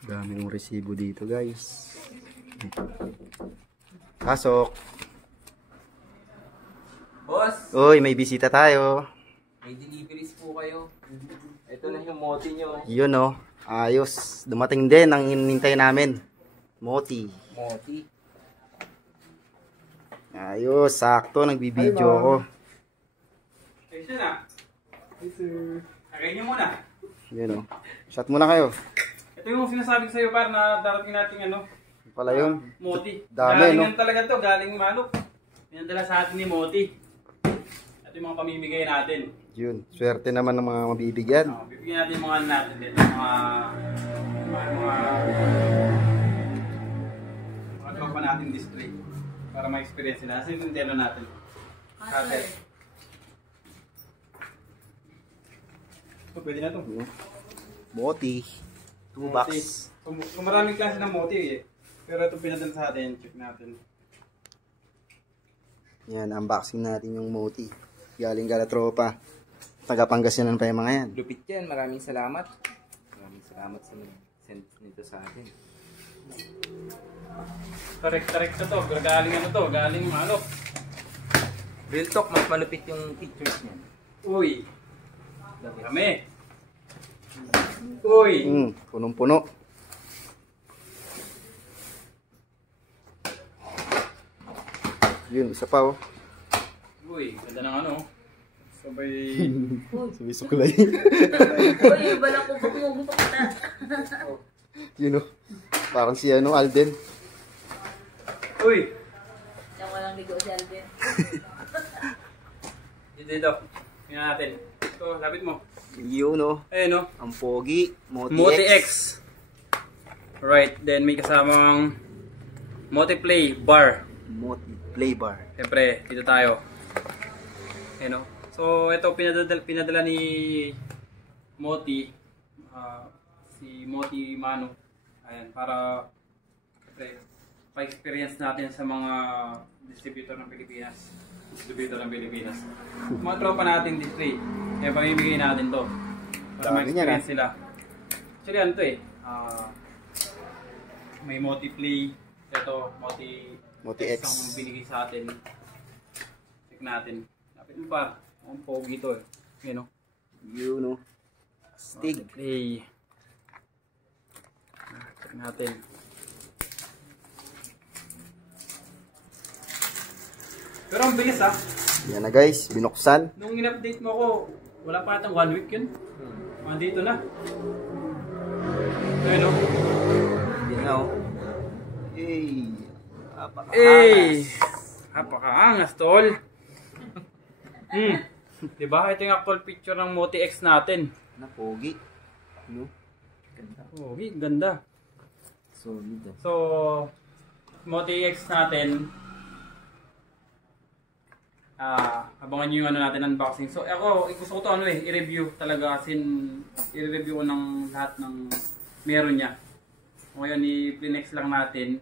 Daming resibo dito, guys. Pasok. Boss, Uy, may bisita tayo. may deliveries po kayo. Ito na yung moti nyo. Yun oh. Ayos. Dumating din ang hinintay namin. Moti. Moti. Ayos. Sakto. Nagbibideo ako. Ayos na na. Lagay nyo muna. Yun oh. Shot muna kayo. Ito yung sinasabi ko sa'yo par na darating nating ano. Pala yun. Moti. Dami, galing no? yan talaga to. Galing manok. Pinadala sa atin ni Moti. Ito yung mga pamimigay natin. Yun. Swerte naman ng mga mabibigyan. Bibigyan natin yung mga ano natin dito. Mga tropa natin display. Para ma-experience nila. Kasi yung telo natin. Cutter. Pwede na to. Moti. 2 box. Kung maraming klase ng moti eh. Pero ito pinadala sa atin. Check natin. Yan. Unboxing natin yung moti. Galing gala tropa. Taga Pangasinan pa yung mga yan. Lupit yan. Maraming salamat. Maraming salamat sa send nito sa atin. Correct to. Galing ano to. Galing manok. Real talk, mas malupit yung pictures niya. Uy. Kami. Uy. Punong-puno. Yun, isa pa oh. Uy, ganda ng ano. Sabay. Sabi sukulay. Uy, balang ko bumubutok na. Yun oh. Parang si ano, Alden. Uy. Siyang walang ligo si Alvin. Dito. Tingnan natin. Ito, lapit mo. Yun oh. Ayun no. Ang pogi. Moti, Moti X. X. Right, then may kasamang Moti Play Bar. Moti Play Bar. Siyempre, dito tayo. Ayun no. So, ito pinadala ni Moti. Si Moti Mano. Ayan, para siyempre, pa-experience natin sa mga distributor ng Pilipinas. Mga tropa natin display. Kaya pamimigay natin to. Para Dami niya, ma-experience sila. Actually, ano to eh. May Moti Play. Ito, Moti X. ang binigay sa atin. Check natin. Lapit mo pa. Ang pogi to eh. Yan o. Yun oh. Stig. Moti Play. Check natin. Pero ang bilis ah. Yan na guys, binuksan. Nung in-update mo ko, wala pa natang 1 week yun. Dito na. Ayun o. Yan na oh. Hey. Napakaangas tol. Diba? Ito yung actual picture ng Moti X natin. Na pogi. No? Ganda. Ganda. Solid. So, Moti X natin. Abangan nyo yung ano natin, unboxing. So, ako, gusto ko to i-review talaga. As in, i-review ko ng lahat ng meron niya. Ngayon, i-flex lang natin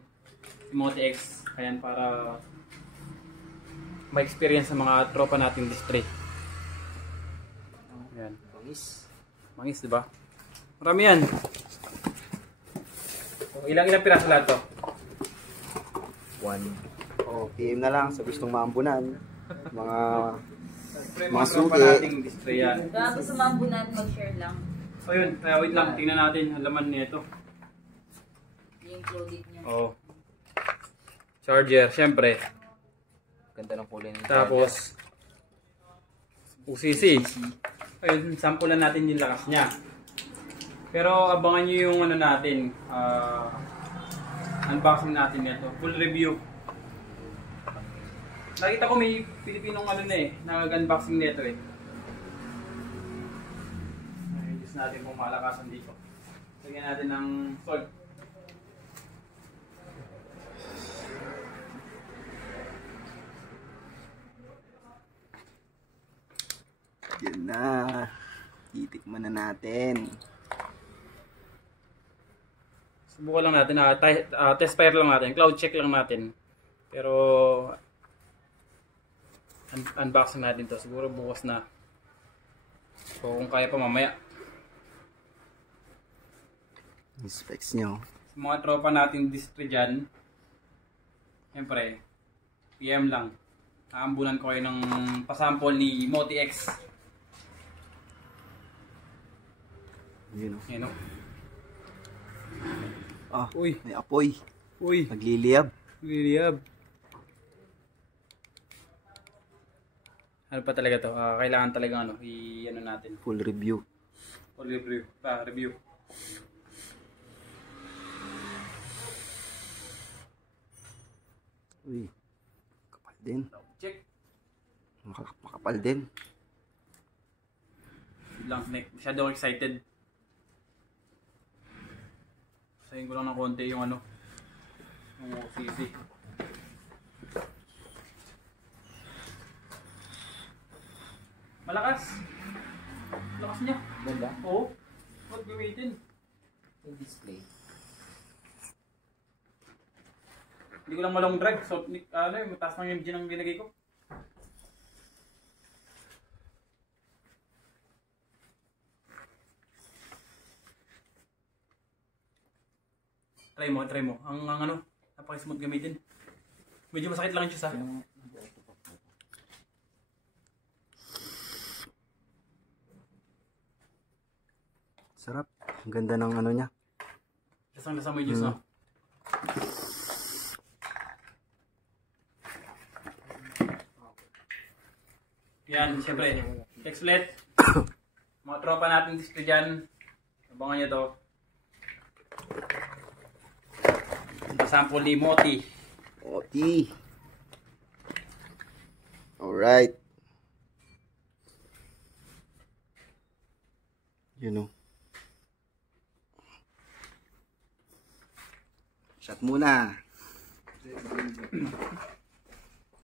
yung Moti X. Ayan, para ma-experience sa mga tropa natin display. Ayan. Mangis, diba? Marami yan. So, ilang piraso lahat to? 1. Oh, PM na lang sa gustong maambunan. Mga tropa suki. nating display yan. Kaya gusto mambunan, mag-share lang. So yun, wait lang, tingnan natin ang laman nito. Yung clothing niya. Oh. Charger, syempre. Ganda ng kulay nito. Tapos UCC. Ayun, sample na natin yung lakas niya. Pero abangan nyo yung ano natin, unboxing natin nito. Full review. Nakita ko may Pilipinong ano na eh, nag-unboxing nito eh. Ayos natin kung malakasan dito. Lagyan natin ng salt. Yan na. Titikman na natin. Subukan lang natin, test fire lang natin, cloud check lang natin. Pero unboxing natin to, siguro bukas na. So kung kaya pa mamaya. Yung specs niya, oh. Sa mga tropa nating distri dyan, siyempre, PM lang. Aambunan ko kayo ng pasample ni Moti X. Yun, oh. Yan o. Ah, Uy. may apoy. Uy, Nagliliyab. liliyab. Ano pa talaga to? Kailangan talaga ano, i-ano natin. Full review. Full review. Review. Uy, kapal din. Check. Makapal din. Lang, masyado ako excited. Sayin ko lang ng konti yung ano, yung OCC. Malakas. Lakas niya. Ganda. Oo. Huwag gamitin. Yung display. Hindi ko lang malong drive. So, ano, mataas lang yung gin ang ginagay ko. Try mo. Ang ano, napaka-smooth gamitin. Medyo masakit lang yung juice, ha? Sarap. Ang ganda ng ano niya. Lasang-lasa mo yung juice, no? Yan, siyempre. X-Flet. Mga tropa natin display dyan. Abangan nyo to. Sample ni Moti. Moti. Alright. You know. Shot muna.